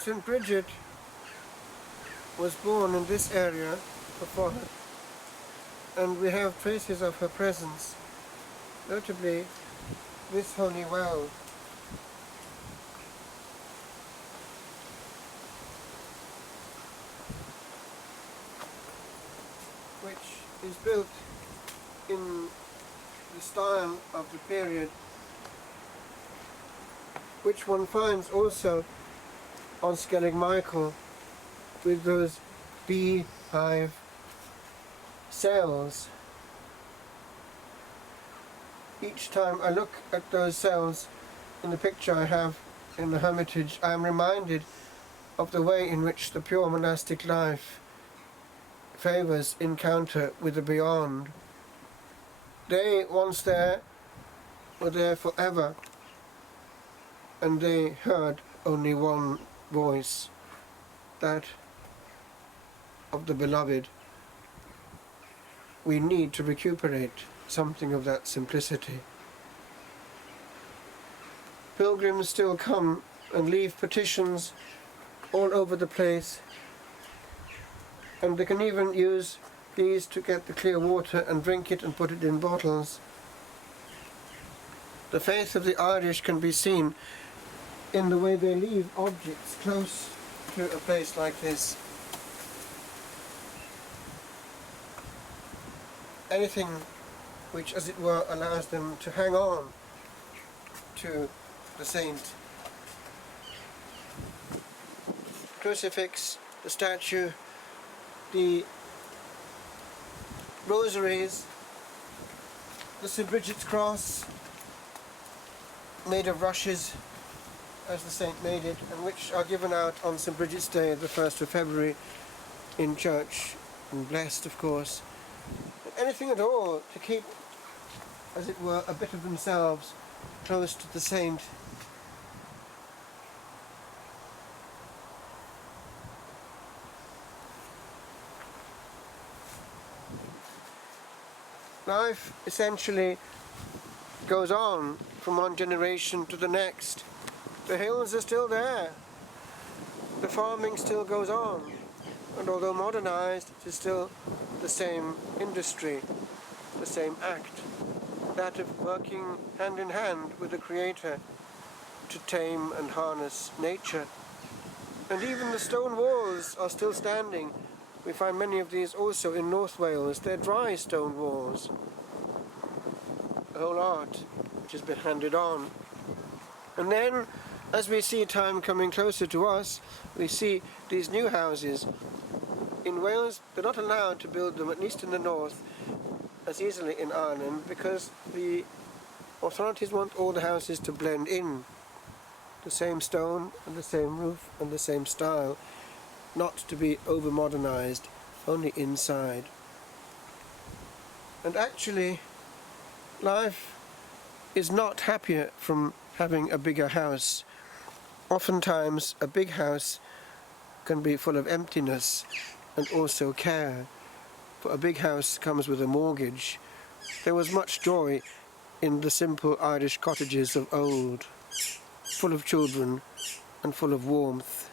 St. Brigid was born in this area before her, and we have traces of her presence, notably this holy well, which is built in the style of the period, which one finds also on Skellig Michael with those beehive cells. Each time I look at those cells in the picture I have in the hermitage, I am reminded of the way in which the pure monastic life favours encounter with the beyond. They, once there, were there forever, and they heard only one voice, that of the beloved. We need to recuperate something of that simplicity. Pilgrims still come and leave petitions all over the place, and they can even use these to get the clear water and drink it and put it in bottles. The faith of the Irish can be seen in the way they leave objects close to a place like this. Anything which, as it were, allows them to hang on to the saint. Crucifix, the statue, the rosaries, the St. Brigid's cross, made of rushes, as the saint made it, and which are given out on St. Brigid's Day, the 1st of February, in church, and blessed, of course. Anything at all to keep, as it were, a bit of themselves close to the saint. Life essentially goes on from one generation to the next. The hills are still there. The farming still goes on. And although modernized, it is still the same industry, the same act, that of working hand in hand with the Creator to tame and harness nature. And even the stone walls are still standing. We find many of these also in North Wales. They're dry stone walls. The whole art which has been handed on. And then, as we see time coming closer to us, we see these new houses. In Wales, they're not allowed to build them, at least in the north, as easily in Ireland, because the authorities want all the houses to blend in. The same stone and the same roof and the same style, not to be over-modernized, only inside. And actually, life is not happier from having a bigger house. Oftentimes, a big house can be full of emptiness and also care, for a big house comes with a mortgage. There was much joy in the simple Irish cottages of old, full of children and full of warmth.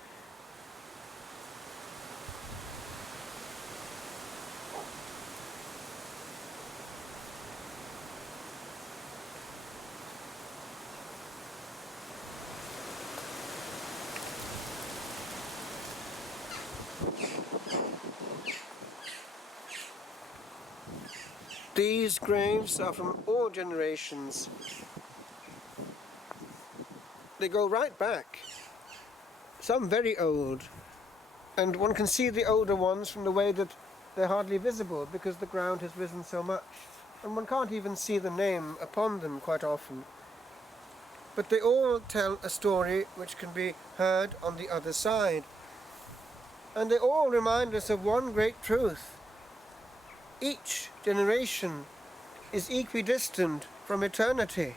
These graves are from all generations. They go right back, some very old, and one can see the older ones from the way that they're hardly visible because the ground has risen so much, and one can't even see the name upon them quite often. But they all tell a story which can be heard on the other side, and they all remind us of one great truth. Each generation is equidistant from eternity.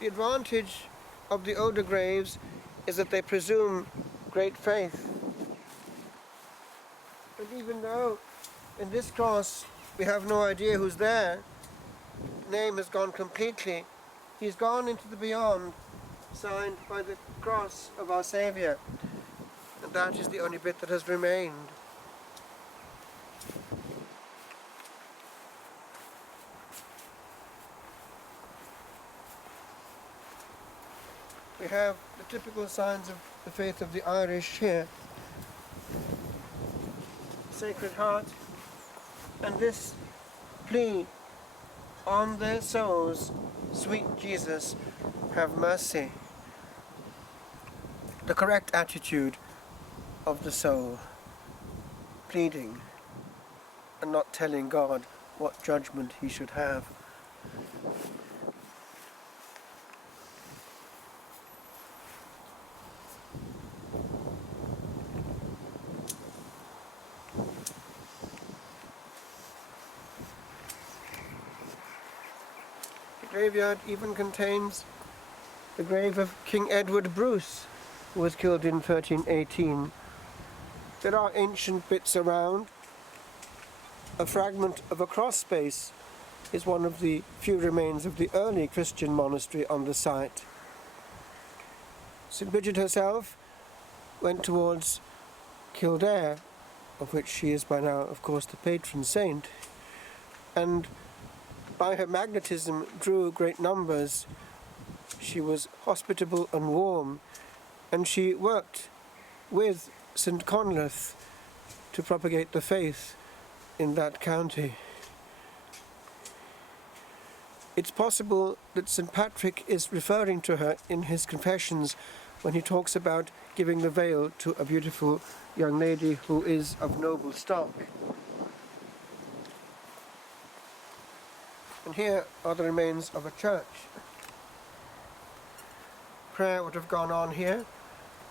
The advantage of the older graves is that they presume great faith. And even though in this cross we have no idea who's there, name has gone completely. He's gone into the beyond, signed by the cross of our Saviour. And that is the only bit that has remained. We have the typical signs of the faith of the Irish here. Sacred Heart, and this plea on their souls, sweet Jesus, have mercy. The correct attitude of the soul, pleading and not telling God what judgment he should have. The graveyard even contains the grave of King Edward Bruce, who was killed in 1318. There are ancient bits around. A fragment of a cross space is one of the few remains of the early Christian monastery on the site. St. Brigid herself went towards Kildare, of which she is by now, of course, the patron saint, and by her magnetism drew great numbers. She was hospitable and warm, and she worked with St. Conleth to propagate the faith in that county. It's possible that St. Patrick is referring to her in his confessions when he talks about giving the veil to a beautiful young lady who is of noble stock. And here are the remains of a church. Prayer would have gone on here,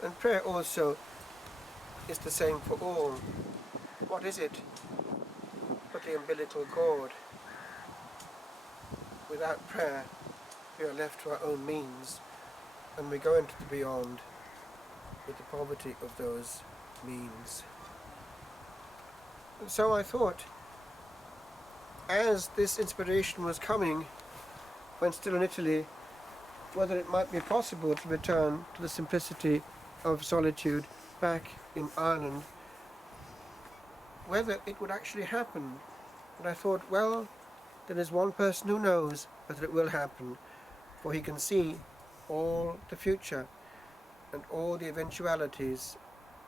and prayer also is the same for all. What is it but the umbilical cord? Without prayer, we are left to our own means, and we go into the beyond with the poverty of those means. And so I thought, as this inspiration was coming, when still in Italy, whether it might be possible to return to the simplicity of solitude back in Ireland, whether it would actually happen. And I thought, well, there is one person who knows whether it will happen, for he can see all the future and all the eventualities,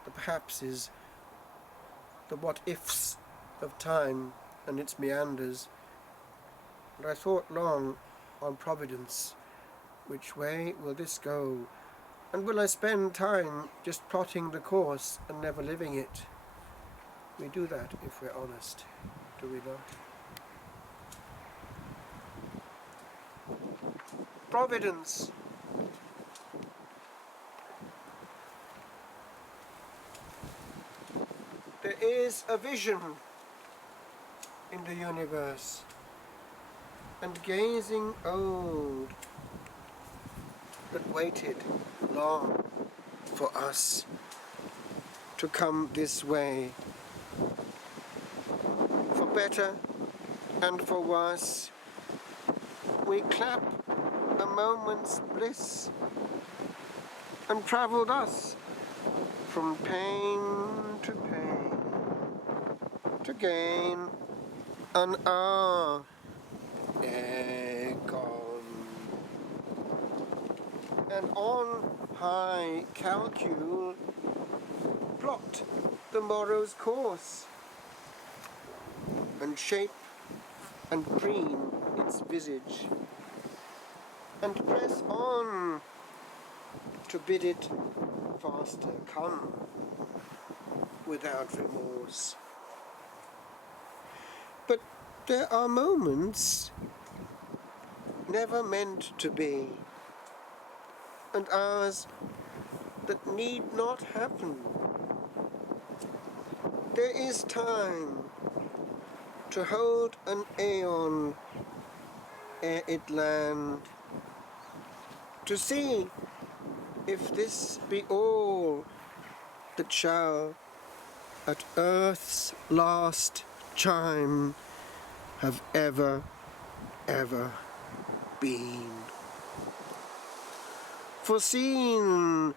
the perhapses, the what-ifs of time and its meanders. And I thought long on Providence. Which way will this go? And will I spend time just plotting the course and never living it? We do that if we're honest, do we not? Providence. There is a vision in the universe, and gazing old, that waited long for us to come this way. For better and for worse, we clap a moment's bliss, and travel thus from pain to pain, to gain an hour gone. And on high calcul plot the morrow's course, and shape and preen its visage, and press on to bid it faster come, without remorse. But there are moments never meant to be, and hours that need not happen. There is time to hold an aeon ere it land, to see if this be all that shall at earth's last chime have ever been. Foreseen,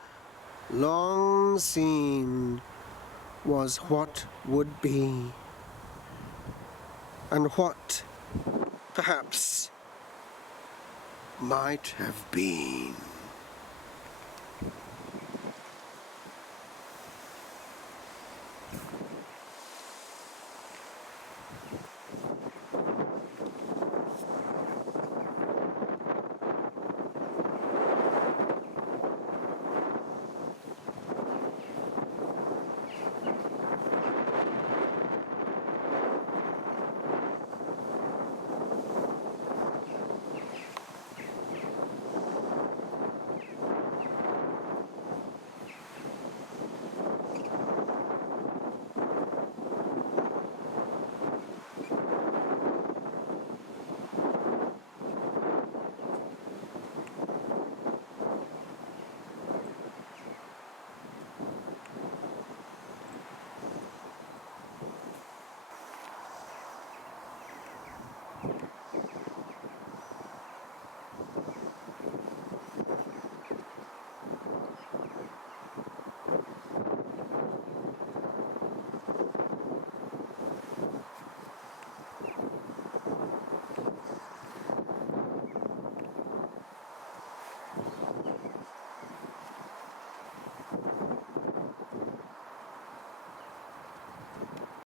long seen, was what would be, and what perhaps might have been.